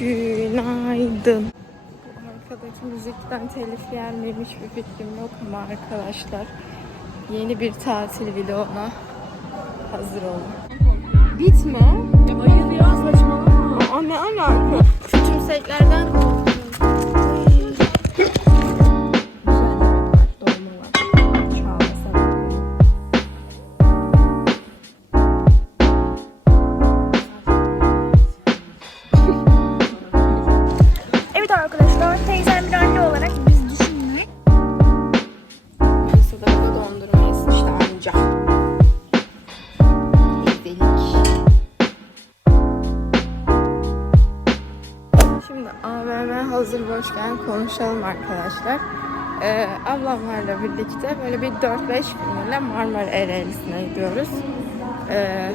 Günaydın. Bu arkadaki müzikten telif yer miymiş bir fikrim yok ama arkadaşlar yeni bir tatil vloguna hazır olun. Bitme. Hayır ya saçmalama. Aa ne alaka? Şu tümseklerden konuşalım arkadaşlar. Ee, ablamlarla birlikte böyle bir 4-5 günlüğüne Marmara Ereğlisi'ne gidiyoruz. Ee,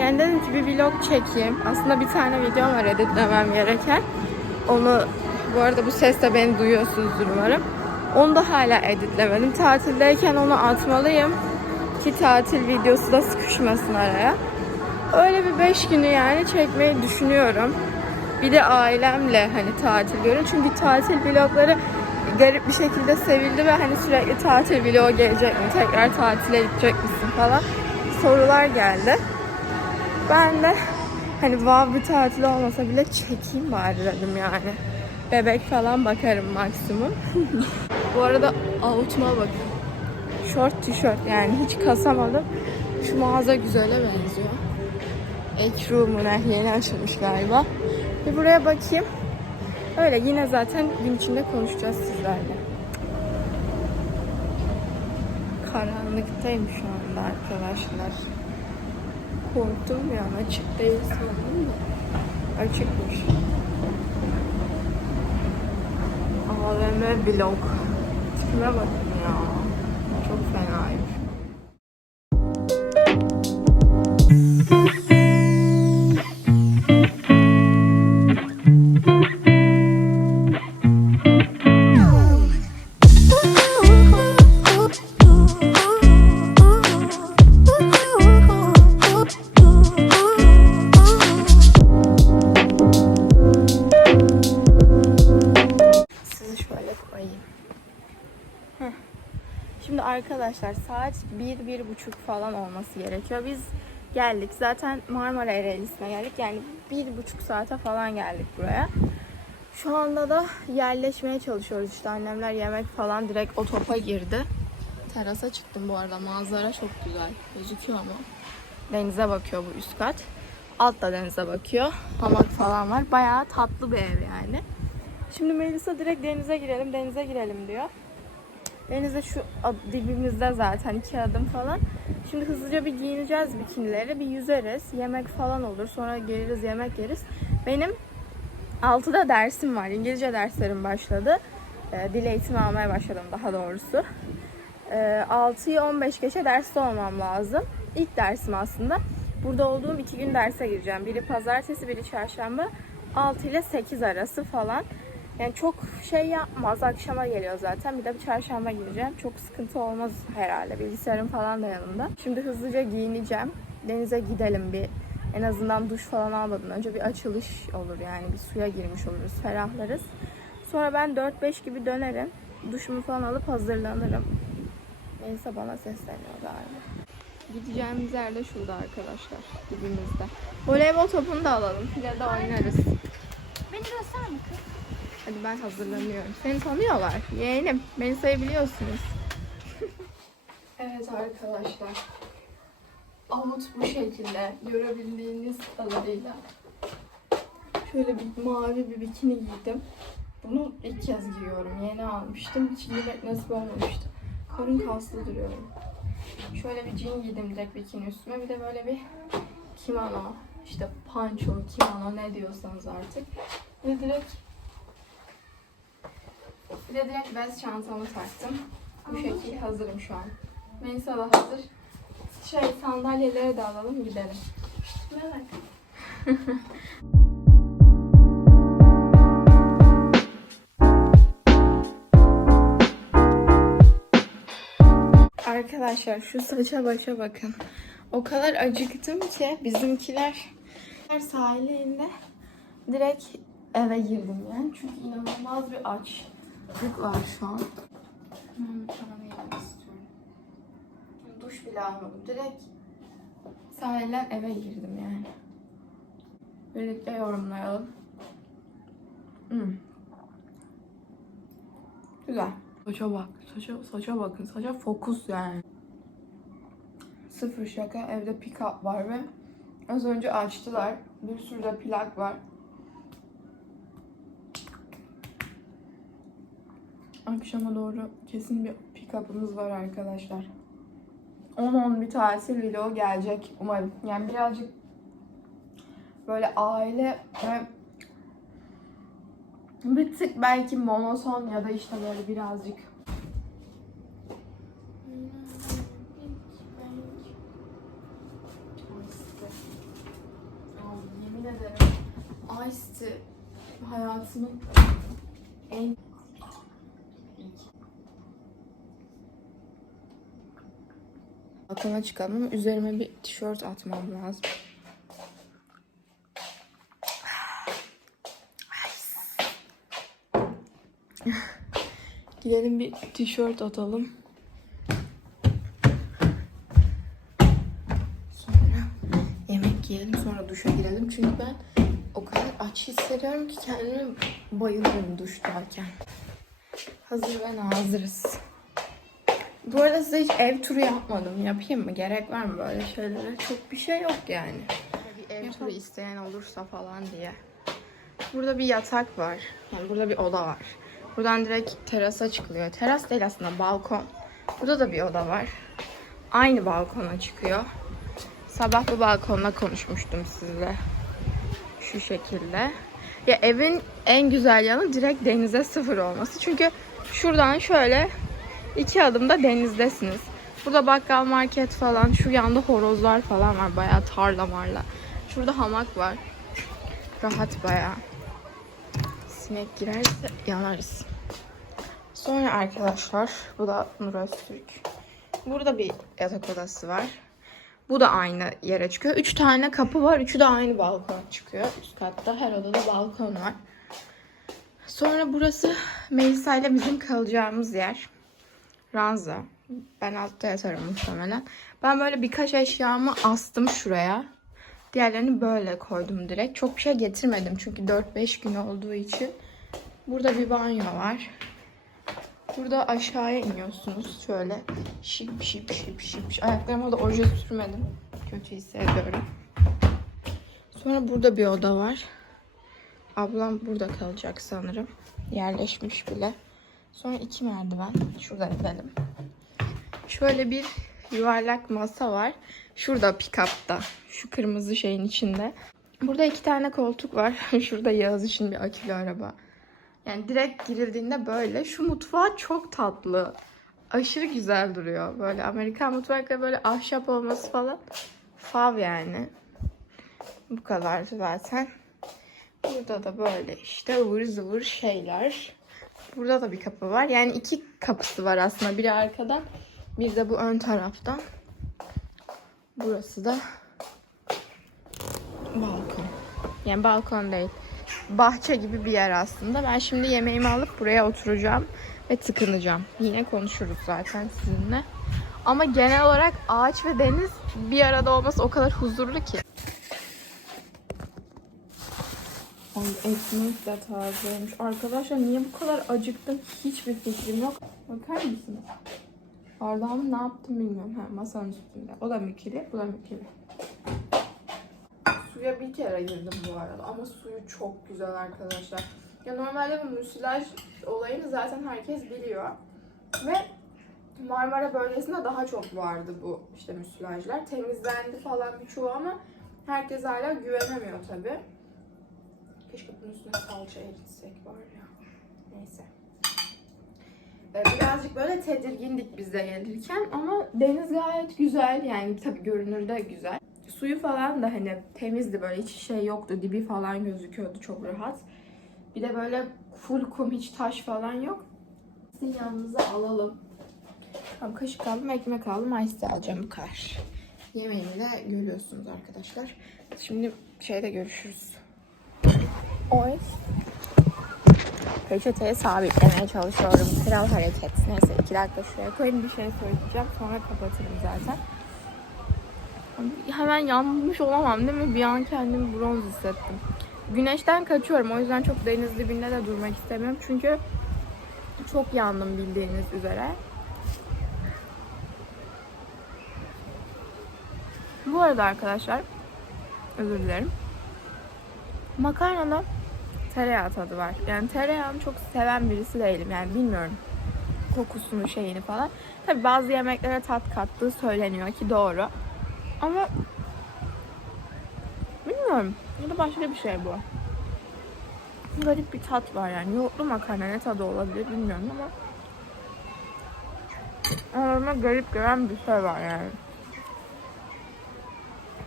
yani dedim ki bir vlog çekeyim. Aslında bir tane video var editlemem gereken. Onu bu arada bu ses de beni duyuyorsunuzdur umarım. Onu da hala editlemedim. Tatildeyken onu atmalıyım. Ki tatil videosu da sıkışmasın araya. Öyle bir 5 günü yani çekmeyi düşünüyorum. Bir de ailemle hani tatil görün. Çünkü tatil vlogları garip bir şekilde sevildi ve hani sürekli tatil vlogu gelecek mi? Tekrar tatile gidecek misin falan sorular geldi. Ben de hani wow bir tatil olmasa bile çekeyim bari dedim yani. Bebek falan bakarım maksimum. Bu arada out'uma bakın. Short tişört yani hiç kasamadım. Şu mağaza güzele benziyor. Ekru ne yeni açılmış galiba. Bir buraya bakayım. Öyle yine zaten gün içinde konuşacağız sizlerle. Karanlıktayım şu anda arkadaşlar. Korktum ya açık değil sandım da. Açıkmış. AVM vlog. Tipime bakın ya. Çok fenayım. Saat 1 buçuk falan olması gerekiyor. Biz geldik. Zaten Marmara Ereğlisi'ne geldik. Yani bir buçuk saate falan geldik buraya. Şu anda da yerleşmeye çalışıyoruz. İşte annemler yemek falan direkt o topa girdi. Terasa çıktım bu arada. Manzara çok güzel. Gözüküyor ama. Denize bakıyor bu üst kat. Alt da denize bakıyor. Hamak falan var. Bayağı tatlı bir ev yani. Şimdi Melisa direkt denize girelim, denize girelim diyor. Denize şu dibimizde zaten iki adım falan. Şimdi hızlıca bir giyineceğiz bikinileri, bir yüzeriz, yemek falan olur. Sonra geliriz yemek yeriz. Benim 6'da dersim var. İngilizce derslerim başladı. Ee, dil eğitimi almaya başladım daha doğrusu. Ee, 6'yı 15 geçe derste olmam lazım. İlk dersim aslında. Burada olduğum iki gün derse gireceğim. Biri pazartesi, biri çarşamba. 6 ile 8 arası falan. Yani çok şey yapmaz. Akşama geliyor zaten. Bir de bir çarşamba gireceğim. Çok sıkıntı olmaz herhalde. Bilgisayarım falan da yanımda. Şimdi hızlıca giyineceğim. Denize gidelim bir. En azından duş falan almadan önce bir açılış olur yani. Bir suya girmiş oluruz. Ferahlarız. Sonra ben 4-5 gibi dönerim. Duşumu falan alıp hazırlanırım. Neyse bana sesleniyor galiba. Gideceğimiz yer de şurada arkadaşlar. Dibimizde. Voleybol topunu da alalım. Filede oynarız. Beni göster mi kız? Hadi ben hazırlanıyorum. Seni tanıyorlar. Yeğenim. Beni sayabiliyorsunuz. evet arkadaşlar. Avut bu şekilde. Görebildiğiniz kadarıyla. Şöyle bir mavi bir bikini giydim. Bunu ilk kez giyiyorum. Yeni almıştım. Hiç giymek nasip. Karın kaslı duruyorum. Şöyle bir jean giydim direkt bikini üstüme. Bir de böyle bir kimono. işte panço, kimono ne diyorsanız artık. De direkt bir de direkt bez çantamı taktım. Bu şekil hazırım şu an. Melisa da hazır. Şey sandalyeleri de alalım gidelim. Arkadaşlar şu saça başa bakın. O kadar acıktım ki bizimkiler sahilinde direkt eve girdim yani. Çünkü inanılmaz bir açlık var şu an. Hemen bir tane yemek istiyorum. Duş bile almadım. Direkt sahilden eve girdim yani. Birlikte yorumlayalım. Hmm. Güzel. Saça bak. Saça, saça bakın. Saça fokus yani. Sıfır şaka. Evde pick-up var ve az önce açtılar. Bir sürü de plak var. Akşama doğru kesin bir pick-up'ımız var arkadaşlar. 10-10 bir tatil video gelecek umarım. Yani birazcık böyle aile ve bir tık belki monoton ya da işte böyle birazcık Ice Tea hayatımın en Balkona çıkalım. Üzerime bir tişört atmam lazım. Gidelim bir tişört atalım. Sonra yemek yiyelim. Sonra duşa girelim. Çünkü ben o kadar aç hissediyorum ki kendimi bayılıyorum duştayken. Hazır ve hazırız. Bu arada size hiç ev turu yapmadım. Yapayım mı? Gerek var mı böyle şeylere? Çok bir şey yok yani. Bir ev turu isteyen olursa falan diye. Burada bir yatak var. Yani burada bir oda var. Buradan direkt terasa çıkılıyor. Teras değil aslında balkon. Burada da bir oda var. Aynı balkona çıkıyor. Sabah bu balkonda konuşmuştum sizle. Şu şekilde. Ya evin en güzel yanı direkt denize sıfır olması. Çünkü şuradan şöyle iki adımda denizdesiniz. Burada bakkal market falan. Şu yanda horozlar falan var. Bayağı tarla marla. Şurada hamak var. Rahat bayağı. Sinek girerse yanarız. Sonra arkadaşlar bu da Nur Öztürk. Burada bir yatak odası var. Bu da aynı yere çıkıyor. Üç tane kapı var. Üçü de aynı balkona çıkıyor. Üst katta her odada balkon var. Sonra burası Melisa ile bizim kalacağımız yer. Ranza. Ben altta yatarım muhtemelen. Ben böyle birkaç eşyamı astım şuraya. Diğerlerini böyle koydum direkt. Çok bir şey getirmedim çünkü 4-5 gün olduğu için. Burada bir banyo var. Burada aşağıya iniyorsunuz şöyle. Şip şip şip. şip. Ayaklarıma da oje sürmedim. Kötü hissediyorum. Sonra burada bir oda var. Ablam burada kalacak sanırım. Yerleşmiş bile. Sonra iki merdiven. Şurada edelim. Şöyle bir yuvarlak masa var. Şurada pick-up'ta. Şu kırmızı şeyin içinde. Burada iki tane koltuk var. Şurada Yağız için bir akülü araba. Yani direkt girildiğinde böyle. Şu mutfağı çok tatlı. Aşırı güzel duruyor. Böyle Amerikan mutfakta böyle ahşap olması falan. Fav yani. Bu kadar zaten. Burada da böyle işte ıvır zıvır şeyler. Burada da bir kapı var. Yani iki kapısı var aslında. Biri arkadan, bir de bu ön taraftan. Burası da balkon. Yani balkon değil. Bahçe gibi bir yer aslında. Ben şimdi yemeğimi alıp buraya oturacağım ve tıkınacağım. Yine konuşuruz zaten sizinle. Ama genel olarak ağaç ve deniz bir arada olması o kadar huzurlu ki. Ay ekmek de tazeymiş. Arkadaşlar niye bu kadar acıktım hiçbir fikrim yok. Bakar mısınız? Bardağımı ne yaptım bilmiyorum. Ha, masanın üstünde. O da mükili, bu da mükili. Suya bir kere girdim bu arada ama suyu çok güzel arkadaşlar. Ya normalde bu müsilaj olayını zaten herkes biliyor. Ve Marmara bölgesinde daha çok vardı bu işte müsilajlar. Temizlendi falan birçoğu ama herkes hala güvenemiyor tabii. Keşke bunun üstüne salça eritsek var ya. Neyse. Ee, Birazcık böyle tedirgindik biz de gelirken ama deniz gayet güzel yani tabii görünürde güzel. Suyu falan da hani temizdi böyle hiç şey yoktu dibi falan gözüküyordu çok rahat. Bir de böyle full kum hiç taş falan yok. Sizin yanınıza alalım. Tamam kaşık aldım ekmek aldım ice alacağım bu kadar. Yemeğimi de görüyorsunuz arkadaşlar. Şimdi şeyde görüşürüz. Oy. peçeteye sabitlemeye çalışıyorum. Kral hareket. Neyse iki dakika şuraya koyayım bir şey söyleyeceğim. Sonra kapatırım zaten. Hemen yanmış olamam değil mi? Bir an kendimi bronz hissettim. Güneşten kaçıyorum. O yüzden çok deniz dibinde de durmak istemiyorum. Çünkü çok yandım bildiğiniz üzere. Bu arada arkadaşlar özür dilerim. Makarnada tereyağı tadı var. Yani tereyağını çok seven birisi değilim. Yani bilmiyorum kokusunu şeyini falan. Tabi bazı yemeklere tat kattığı söyleniyor ki doğru. Ama bilmiyorum. Ya da başka bir şey bu. Garip bir tat var yani. Yoğurtlu makarna ne tadı olabilir bilmiyorum ama ama garip gelen bir şey var yani.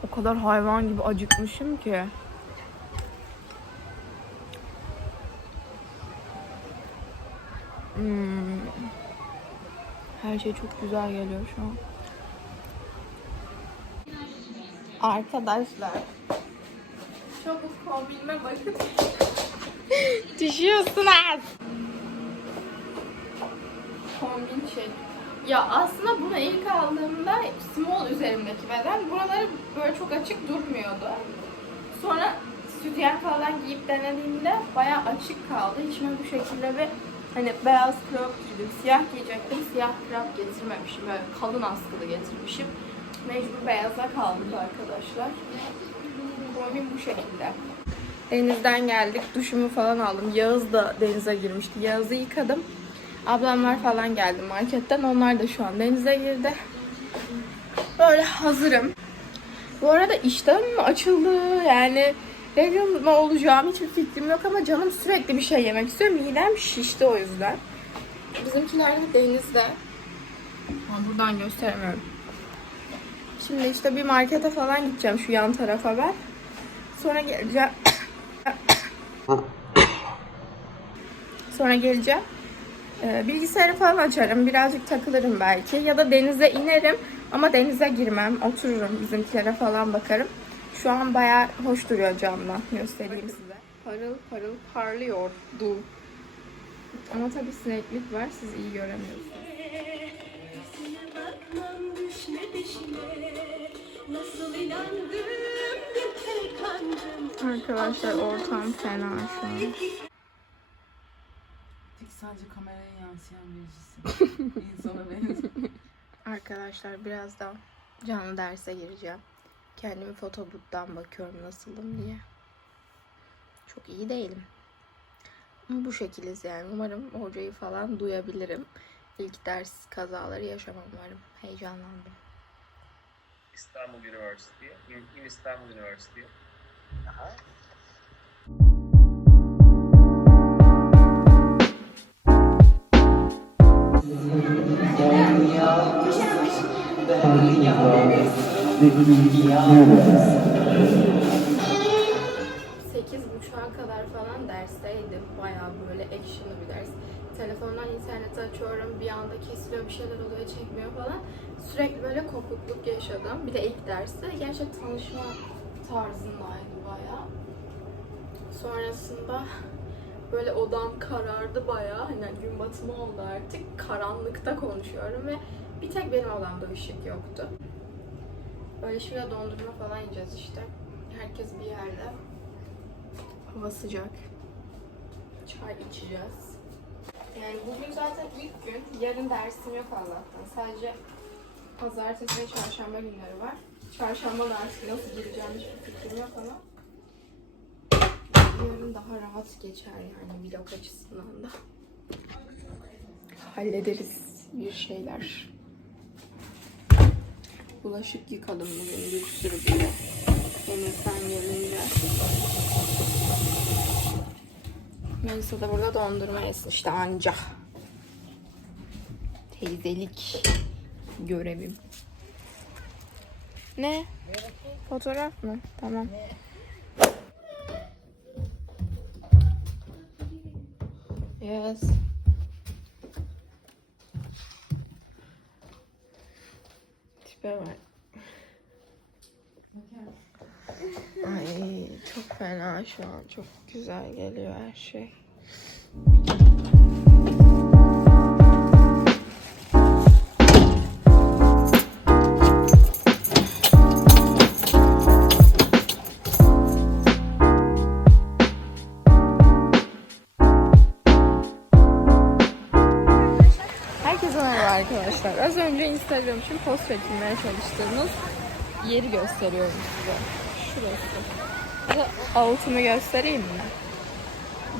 O kadar hayvan gibi acıkmışım ki. Hmm. Her şey çok güzel geliyor şu an. Arkadaşlar. Çabuk kombinime bakın. Düşüyorsunuz. Kombin şey. Ya aslında bunu ilk aldığımda small üzerimdeki beden buraları böyle çok açık durmuyordu. Sonra sütyen falan giyip denediğimde bayağı açık kaldı. İçime bu şekilde bir hani beyaz crop giydim. Siyah giyecektim. Siyah crop getirmemişim. Böyle kalın askılı getirmişim. Mecbur beyaza kaldık arkadaşlar. Kombin bu şekilde. Denizden geldik. Duşumu falan aldım. Yağız da denize girmişti. Yağız'ı yıkadım. Ablamlar falan geldi marketten. Onlar da şu an denize girdi. Böyle hazırım. Bu arada iştahım açıldı? Yani vegan mı olacağım hiçbir fikrim yok ama canım sürekli bir şey yemek istiyor. Midem şişti o yüzden. Bizimkiler de denizde. Ama buradan gösteremiyorum. Şimdi işte bir markete falan gideceğim şu yan tarafa ben. Sonra geleceğim. Sonra geleceğim. Ee, bilgisayarı falan açarım. Birazcık takılırım belki. Ya da denize inerim. Ama denize girmem. Otururum. Bizimkilere falan bakarım. Şu an bayağı hoş duruyor camdan. Göstereyim size. Parıl parıl parlıyordu. Ama tabii sineklik var. Siz iyi göremiyorsunuz. Arkadaşlar ortam fena şu an. Tek sadece kameraya yansıyan birisi. İnsana benziyor. Arkadaşlar birazdan canlı derse gireceğim. Kendimi fotobuttan bakıyorum nasılım diye. Çok iyi değilim. Bu şekiliz yani. Umarım hocayı falan duyabilirim. İlk ders kazaları yaşamam umarım. Heyecanlandım. İstanbul University, in, in Istanbul University. Aha. Dünya, dünya, dünya. 8.30'a kadar falan dersteydim. Bayağı böyle action'lı bir ders. Telefondan interneti açıyorum, bir anda kesiliyor, bir şeyler oluyor, çekmiyor falan. Sürekli böyle kopukluk yaşadım. Bir de ilk derste gerçekten tanışma tarzındaydı bayağı. Sonrasında böyle odam karardı bayağı. Hani gün batımı oldu artık. Karanlıkta konuşuyorum ve bir tek benim odamda ışık yoktu. Böyle şimdi dondurma falan yiyeceğiz işte. Herkes bir yerde. Hava sıcak. Çay içeceğiz. Yani bugün zaten ilk gün. Yarın dersim yok Allah'tan. Sadece pazartesi ve çarşamba günleri var. Çarşamba artık nasıl gireceğim hiçbir fikrim yok ama yarın daha rahat geçer yani vlog açısından da. Hallederiz bir şeyler. Bulaşık yıkadım bugün bir sürü bile. Denizden gelince. Melisa da burada dondurma yesin işte anca. Teyzelik görevim. Ne? Fotoğraf mı? Tamam. Yes. Ay çok fena şu an. Çok güzel geliyor her şey. Instagram için post çekilmeye çalıştığımız yeri gösteriyorum size. Şurası. Altını göstereyim mi?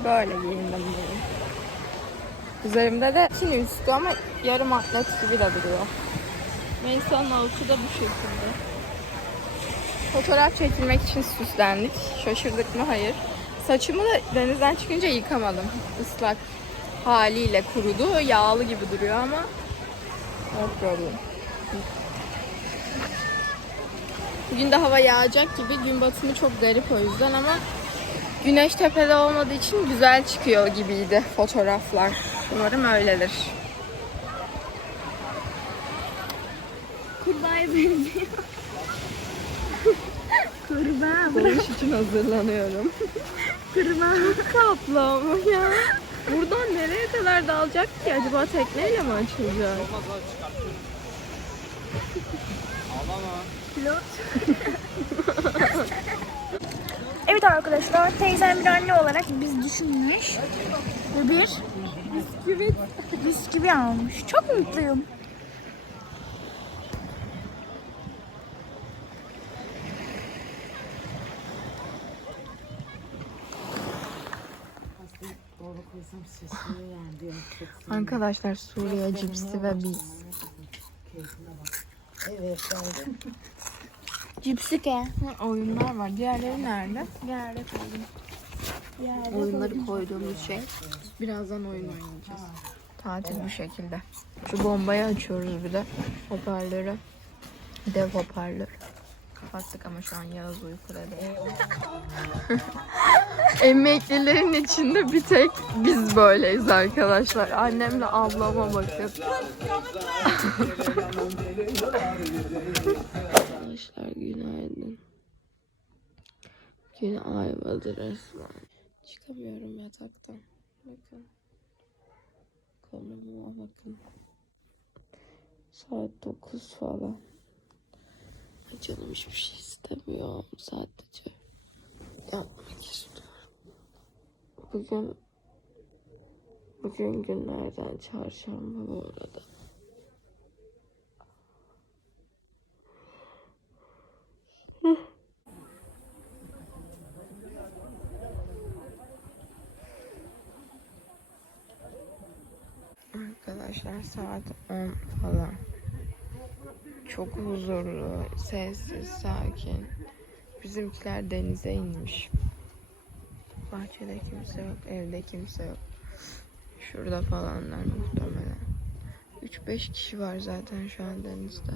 Böyle giyindim bugün. Üzerimde de çin üstü ama yarım atlet gibi de duruyor. Melisa'nın altı da bu şekilde. Fotoğraf çekilmek için süslendik. Şaşırdık mı? Hayır. Saçımı da denizden çıkınca yıkamadım. Islak haliyle kurudu. Yağlı gibi duruyor ama problem. Bugün de hava yağacak gibi. Gün batımı çok garip o yüzden ama güneş tepede olmadığı için güzel çıkıyor gibiydi fotoğraflar. Umarım öyledir. Kurbağaya benziyor. Kurbağa. Dönüş için hazırlanıyorum. Kurbağa. Ama ya. Buradan nereye kadar dalacak ki? Acaba tekneyle mi açılacak? Evet arkadaşlar teyzem bir anne olarak biz düşünmüş ve bir bisküvi, bisküvi almış. Çok mutluyum. Doğru koysam sesini yendi. ya, çok sinirli. Arkadaşlar Suriye cipsi ve biz. Evet ben Cipsike. Oyunlar var. Diğerleri nerede? Yerde koydum. Yerde Oyunları koyduğumuz şey. Birazdan oyun oynayacağız. Tatil bu şekilde. Şu bombayı açıyoruz bir de. Hoparlörü. Dev hoparlör. Kapattık ama şu an Yağız uykuda değil. Emeklilerin içinde bir tek biz böyleyiz arkadaşlar. Annemle ablama bakın. arkadaşlar günaydın. Gün ayvadı resmen. Çıkamıyorum yataktan. Bakın. Koluma bakın. Saat 9 falan. Ay Canım hiçbir şey istemiyor. Sadece yatmak istiyorum. Bugün bugün günlerden çarşamba bu arada. Arkadaşlar saat 10 falan. Çok huzurlu, sessiz, sakin. Bizimkiler denize inmiş. Bahçede kimse yok, evde kimse yok. Şurada falanlar muhtemelen. 3-5 kişi var zaten şu an denizde.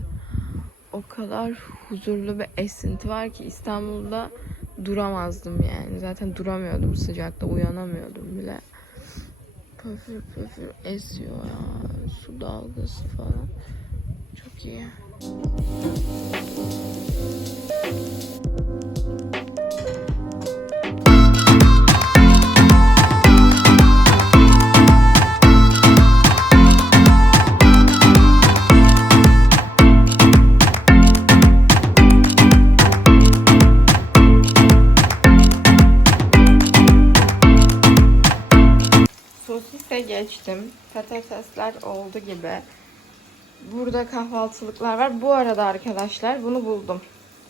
O kadar huzurlu bir esinti var ki İstanbul'da duramazdım yani. Zaten duramıyordum sıcakta, uyanamıyordum bile. Pöfür pöfür esiyor ya. Su dalgası falan. Çok iyi. Sosise geçtim. Patatesler oldu gibi. Burada kahvaltılıklar var. Bu arada arkadaşlar bunu buldum.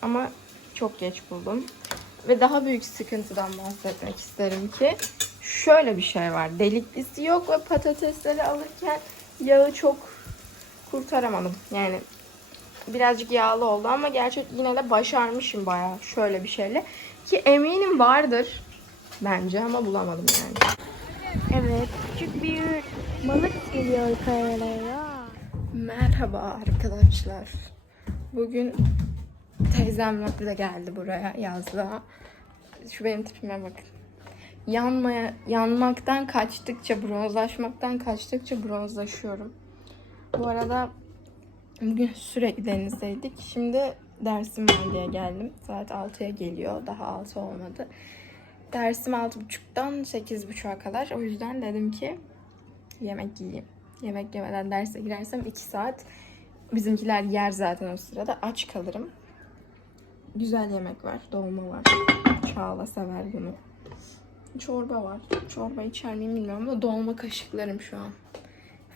Ama çok geç buldum. Ve daha büyük sıkıntıdan bahsetmek isterim ki şöyle bir şey var. Deliklisi yok ve patatesleri alırken yağı çok kurtaramadım. Yani birazcık yağlı oldu ama gerçi yine de başarmışım bayağı şöyle bir şeyle. Ki eminim vardır bence ama bulamadım yani. Evet küçük bir balık geliyor kayalara. Merhaba arkadaşlar. Bugün teyzemler de geldi buraya yazlığa. Şu benim tipime bakın. Yanmaya, yanmaktan kaçtıkça, bronzlaşmaktan kaçtıkça bronzlaşıyorum. Bu arada bugün sürekli denizdeydik. Şimdi dersim var diye geldim. Saat 6'ya geliyor. Daha 6 olmadı. Dersim 6.30'dan 8.30'a kadar. O yüzden dedim ki yemek yiyeyim. Yemek yemeden derse girersem 2 saat bizimkiler yer zaten o sırada. Aç kalırım. Güzel yemek var. Dolma var. Çağla sever bunu. Çorba var. Çorba içer miyim bilmiyorum ama dolma kaşıklarım şu an.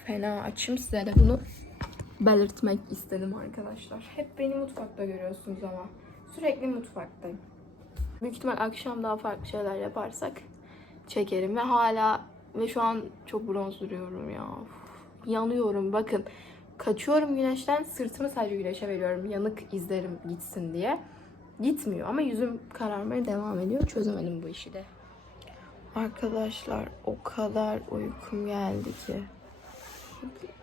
Fena açım. Size de bunu belirtmek istedim arkadaşlar. Hep beni mutfakta görüyorsunuz ama. Sürekli mutfaktayım. Büyük ihtimal akşam daha farklı şeyler yaparsak çekerim ve hala ve şu an çok bronz duruyorum ya. Uf, yanıyorum bakın. Kaçıyorum güneşten sırtımı sadece güneşe veriyorum. Yanık izlerim gitsin diye. Gitmiyor ama yüzüm kararmaya devam ediyor. Çözemedim bu işi de. Arkadaşlar o kadar uykum geldi ki.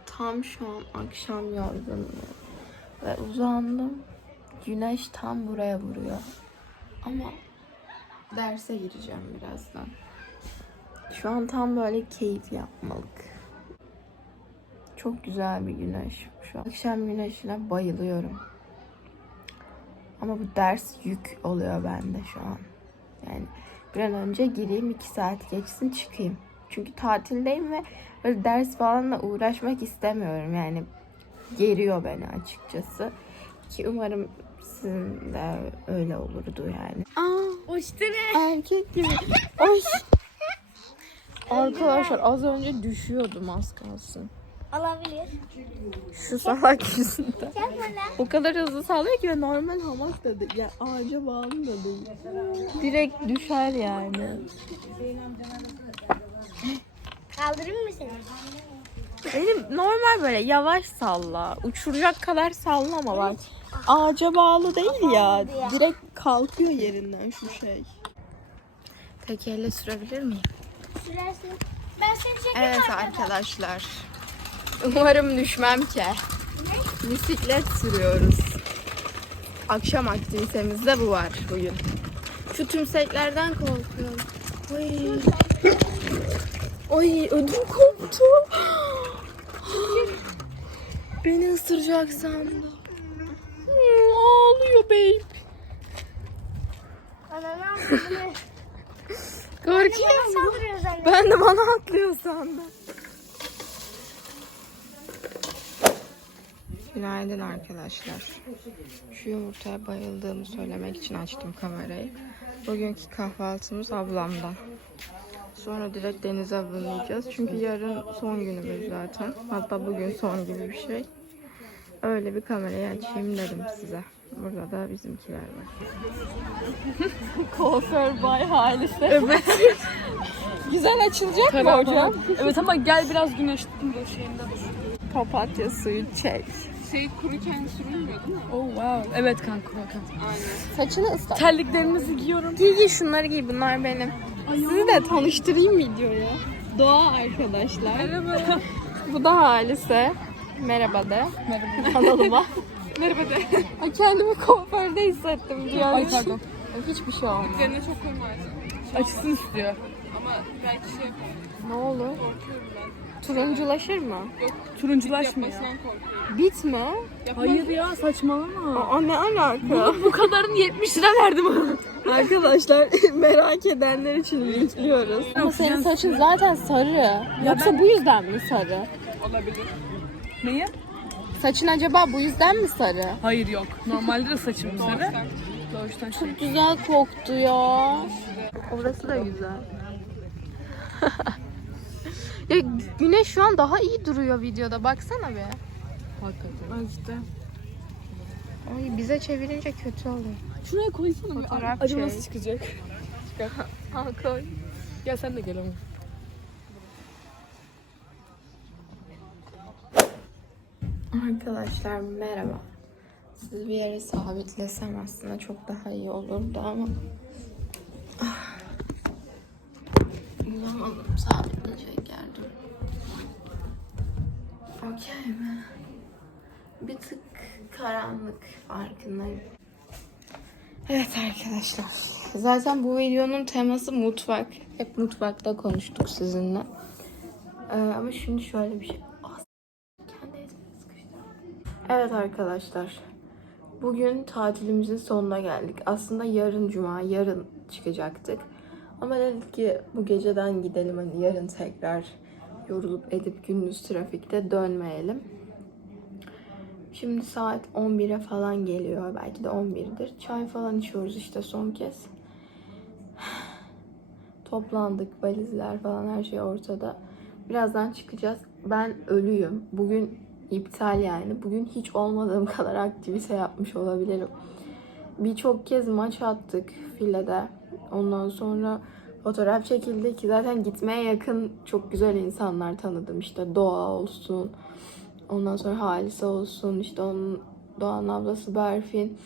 Tam şu an akşam yorgunluğu. Ve uzandım. Güneş tam buraya vuruyor. Ama derse gireceğim birazdan. Şu an tam böyle keyif yapmalık. Çok güzel bir güneş şu an. Akşam güneşine bayılıyorum. Ama bu ders yük oluyor bende şu an. Yani bir an önce gireyim, iki saat geçsin çıkayım. Çünkü tatildeyim ve böyle ders falanla uğraşmak istemiyorum. Yani geriyor beni açıkçası. Ki umarım sizin de öyle olurdu yani. Aa, Uçtu ne? erkek gibi. Ay. Arkadaşlar az önce düşüyordum az kalsın. Alabilir. Şu salak yüzünden. O kadar hızlı sallıyor ki ve normal hamak da değil. Yani ağaca bağlı da değil. Direkt düşer yani. Kaldırayım mı seni? Benim normal böyle yavaş salla. Uçuracak kadar sallama bak. Ağaca bağlı değil ya. Direkt kalkıyor yerinden şu şey. Tek elle sürebilir miyim? Sürersin. Ben seni çekeyim Evet arkadaşlar. Umarım düşmem ki. Bisiklet sürüyoruz. Akşam aktivitemizde bu var bugün. Şu tümseklerden korkuyorum. Ay. Ay ödüm koptu. Beni ısıracak sandım. Ağlıyor babe. Korkuyor. Ben de bana atlıyor sandım. Günaydın arkadaşlar. Şu yumurtaya bayıldığımı söylemek için açtım kamerayı. Bugünkü kahvaltımız ablamdan. Sonra direkt denize avlanacağız. Çünkü yarın son günümüz zaten. Hatta bugün son gibi bir şey. Öyle bir kamerayı açayım dedim size. Burada da bizimkiler var. Kuaför bay halisi. Evet. Güzel açılacak mı hocam? Evet ama gel biraz güneş bu şeyinde. Papatya suyu çek. Şey kuruyken sürülmüyor değil mi? Oh wow. Evet kanka bakın. Aynen. Saçını ıslat. Terliklerimizi giyiyorum. Giy giy şunları giy bunlar benim. Sizi de tanıştırayım videoya. Doğa arkadaşlar. Merhaba. Bu da Halise. Merhaba de. Merhaba. Kanalıma. Merhaba de. Ay kendimi kuaförde hissettim. Ay pardon. Hiçbir şey olmaz. Üzerine çok koyma. Açısını istiyor. Ama belki şey yapalım. Ne olur? Korkuyorum. Turunculaşır mı? Yok. Turunculaşmıyor. Bit mi? Hayır ya saçmalama. Aa ne alaka? Bu kadarını 70 lira verdim ona. Arkadaşlar merak edenler için linkliyoruz. Ama senin saçın zaten sarı. Yoksa bu yüzden mi sarı? Olabilir. Neyi? Saçın acaba bu yüzden mi sarı? Hayır yok. Normalde de saçım sarı. Doğuştan şey. Güzel koktu ya. Orası da güzel. ya güneş şu an daha iyi duruyor videoda. Baksana be. Hakikaten. İşte. Ay bize çevirince kötü oluyor. Şuraya koysana. bir. Fotoğraf Acaba çek. nasıl çıkacak? Al koy. Gel sen de gel ama. Arkadaşlar merhaba. Siz bir yere sabitlesem aslında çok daha iyi olurdu ama Ah. bulamadım sabitleyecek Okey mi? Bir tık karanlık farkındayım. Evet arkadaşlar. Zaten bu videonun teması mutfak. Hep mutfakta konuştuk sizinle. Ee, ama şimdi şöyle bir şey. Evet arkadaşlar. Bugün tatilimizin sonuna geldik. Aslında yarın cuma, yarın çıkacaktık. Ama dedik ki bu geceden gidelim hani yarın tekrar yorulup edip gündüz trafikte dönmeyelim. Şimdi saat 11'e falan geliyor. Belki de 11'dir. Çay falan içiyoruz işte son kez. Toplandık. Valizler falan her şey ortada. Birazdan çıkacağız. Ben ölüyüm. Bugün iptal yani. Bugün hiç olmadığım kadar aktivite yapmış olabilirim. Birçok kez maç attık filede. Ondan sonra fotoğraf çekildik. Zaten gitmeye yakın çok güzel insanlar tanıdım. İşte Doğa olsun. Ondan sonra Halise olsun. işte onun Doğan ablası Berfin.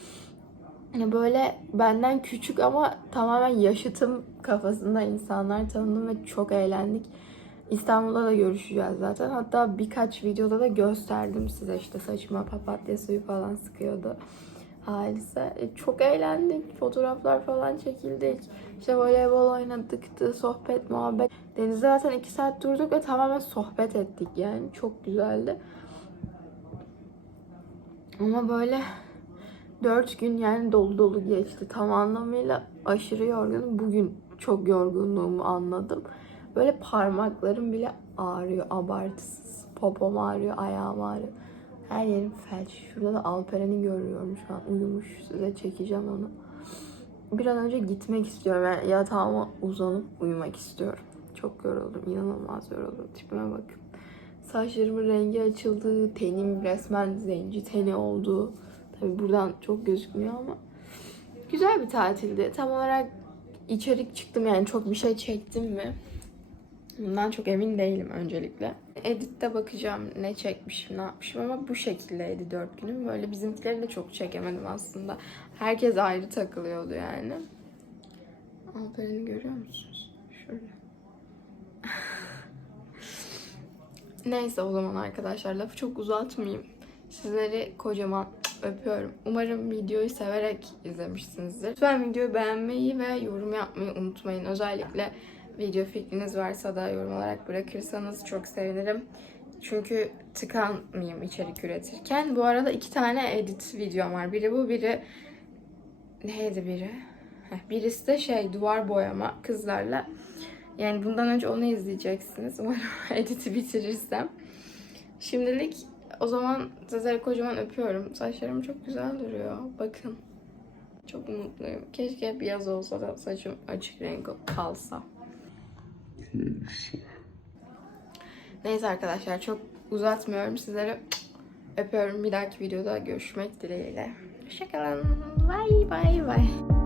Yani böyle benden küçük ama tamamen yaşıtım kafasında insanlar tanıdım ve çok eğlendik. İstanbul'da da görüşeceğiz zaten. Hatta birkaç videoda da gösterdim size işte saçıma papatya suyu falan sıkıyordu. Halise. E, çok eğlendik. Fotoğraflar falan çekildik. İşte voleybol oynadık. Sohbet, muhabbet. Denizde zaten iki saat durduk ve tamamen sohbet ettik yani. Çok güzeldi. Ama böyle dört gün yani dolu dolu geçti. Tam anlamıyla aşırı yorgunum. Bugün çok yorgunluğumu anladım. Böyle parmaklarım bile ağrıyor abartısız. Popom ağrıyor, ayağım ağrıyor. Her yerim felç. Şurada da Alperen'i görüyorum şu an. Uyumuş. Size çekeceğim onu. Bir an önce gitmek istiyorum. Yani yatağıma uzanıp uyumak istiyorum. Çok yoruldum. inanılmaz yoruldum. Tipime bakın. Saçlarımın rengi açıldı. Tenim resmen zenci teni oldu. Tabi buradan çok gözükmüyor ama. Güzel bir tatildi. Tam olarak içerik çıktım yani çok bir şey çektim mi? Bundan çok emin değilim öncelikle. Editte bakacağım ne çekmişim, ne yapmışım ama bu şekildeydi dört günüm. Böyle bizimkileri de çok çekemedim aslında. Herkes ayrı takılıyordu yani. Alperen'i görüyor musunuz? Şurada. Neyse o zaman arkadaşlar lafı çok uzatmayayım. Sizleri kocaman öpüyorum. Umarım videoyu severek izlemişsinizdir. Lütfen videoyu beğenmeyi ve yorum yapmayı unutmayın. Özellikle video fikriniz varsa da yorum olarak bırakırsanız çok sevinirim. Çünkü tıkanmayayım içerik üretirken. Bu arada iki tane edit videom var. Biri bu, biri neydi biri? Birisi de şey duvar boyama kızlarla. Yani bundan önce onu izleyeceksiniz. Umarım editi bitirirsem. Şimdilik o zaman sizleri kocaman öpüyorum. Saçlarım çok güzel duruyor. Bakın. Çok mutluyum. Keşke hep yaz olsa da saçım açık renk kalsa. Neyse arkadaşlar çok uzatmıyorum. Sizleri öpüyorum. Bir dahaki videoda görüşmek dileğiyle. Hoşçakalın. Bye bye bye.